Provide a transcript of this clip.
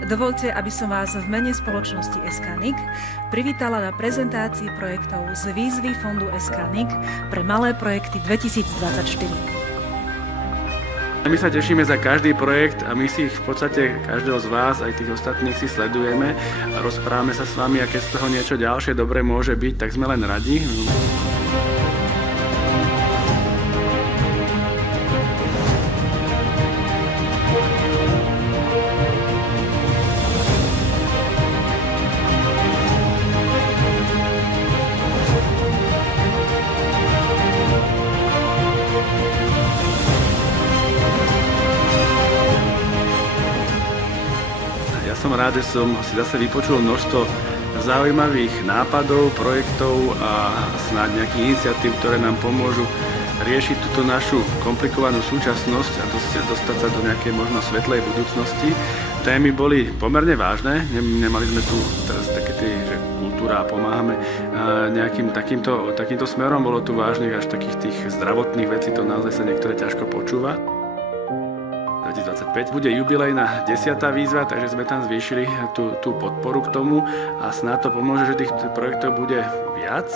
Dovoľte, aby som vás v mene spoločnosti SKNIC privítala na prezentácii projektov z výzvy fondu SKNIC pre malé projekty 2024. My sa tešíme za každý projekt a my si ich v podstate každého z vás, aj tých ostatných si sledujeme a rozprávame sa s vami, a keď z toho niečo ďalšie dobre môže byť, tak sme len radi. Ja som rád, že som si zase vypočul množstvo zaujímavých nápadov, projektov a snáď nejakých iniciatív, ktoré nám pomôžu riešiť túto našu komplikovanú súčasnosť a dostať sa do nejakej možno svetlej budúcnosti. Témy boli pomerne vážne, nemali sme tu teraz také tie, že kultúra a pomáhame nejakým takýmto smerom, bolo tu vážnych až takých tých zdravotných vecí, to naozaj sa niektoré ťažko počúva. 2025 bude jubilejná 10. výzva, takže sme tam zvýšili tú podporu k tomu a snáď to pomôže, že tých projektov bude viac.